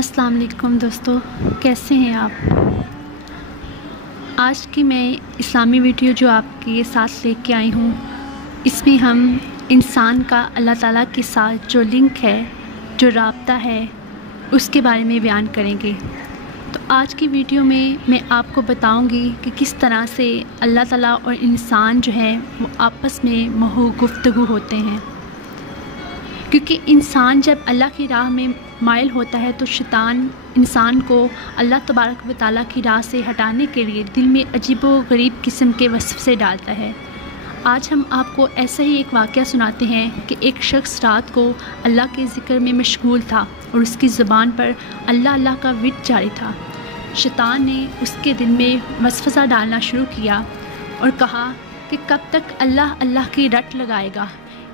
अस्सलाम वालेकुम दोस्तों, कैसे हैं आप। आज की मैं इस्लामी वीडियो जो आपके साथ लेके आई हूँ, इसमें हम इंसान का अल्लाह ताला के साथ जो लिंक है, जो राब्ता है, उसके बारे में बयान करेंगे। तो आज की वीडियो में मैं आपको बताऊंगी कि किस तरह से अल्लाह ताला और इंसान जो है वो आपस में महू गुफ्तगू होते हैं। क्योंकि इंसान जब अल्लाह की राह में माइल होता है तो शैतान इंसान को अल्लाह तबारक व तआला की राह से हटाने के लिए दिल में अजीबो-गरीब किस्म के वसवसे डालता है। आज हम आपको ऐसा ही एक वाक़या सुनाते हैं कि एक शख्स रात को अल्लाह के ज़िक्र में मशगूल था और उसकी ज़ुबान पर अल्लाह अल्लाह का विर्द जारी था। शैतान ने उसके दिल में वसवसा डालना शुरू किया और कहा कि कब तक अल्लाह अल्लाह की रट लगाएगा,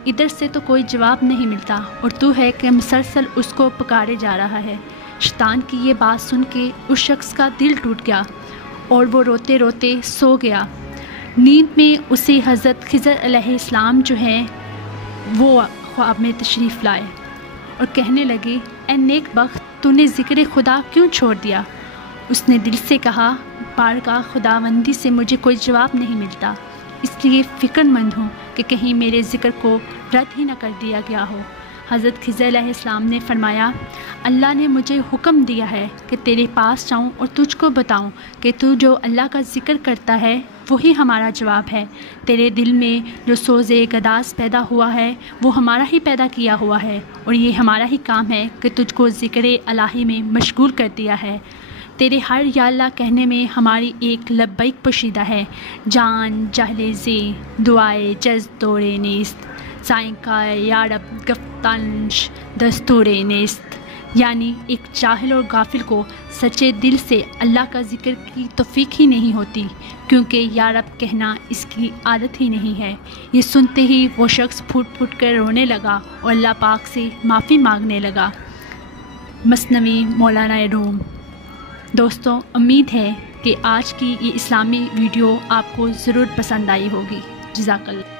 इधर से तो कोई जवाब नहीं मिलता और तू है कि मुसलसल उसको पुकारे जा रहा है। शैतान की ये बात सुन के उस शख्स का दिल टूट गया और वो रोते रोते सो गया। नींद में उसे हज़रत खिज़र अलैहिस्सलाम जो हैं वो ख्वाब में तशरीफ़ लाए और कहने लगे, ऐ नेक बख्त, तूने ज़िक्र खुदा क्यों छोड़ दिया। उसने दिल से कहा, बारगाह खुदावंदी से मुझे कोई जवाब नहीं मिलता, इसलिए फ़िक्रमंद हूँ कि कहीं मेरे ज़िक्र को रद्द ही न कर दिया गया हो। हज़रत खिज़र अलैहिस्सलाम ने फरमाया, अल्लाह ने मुझे हुक्म दिया है कि तेरे पास जाऊँ और तुझको बताऊँ कि तू जो अल्लाह का ज़िक्र करता है वही हमारा जवाब है। तेरे दिल में जो सोज़े गदास पैदा हुआ है वो हमारा ही पैदा किया हुआ है और ये हमारा ही काम है कि तुझको ज़िक्र इलाही में मशगूल कर दिया है। तेरे हर या अल्लाह कहने में हमारी एक लब्बैक पोशीदा है। जान जहलेज़े दुआए जज़ तोड़े नेस्त साइकाए या रब गफ्तांश दस्तूरे नेस्त, यानी एक जाहिल और गाफिल को सच्चे दिल से अल्लाह का ज़िक्र की तौफीक ही नहीं होती, क्योंकि या रब कहना इसकी आदत ही नहीं है। ये सुनते ही वो शख्स फूट फूट कर रोने लगा और अल्लाह पाक से माफ़ी मांगने लगा। मसनवी मौलाना रूम। दोस्तों, उम्मीद है कि आज की ये इस्लामी वीडियो आपको ज़रूर पसंद आई होगी। जज़ाकल्लाह।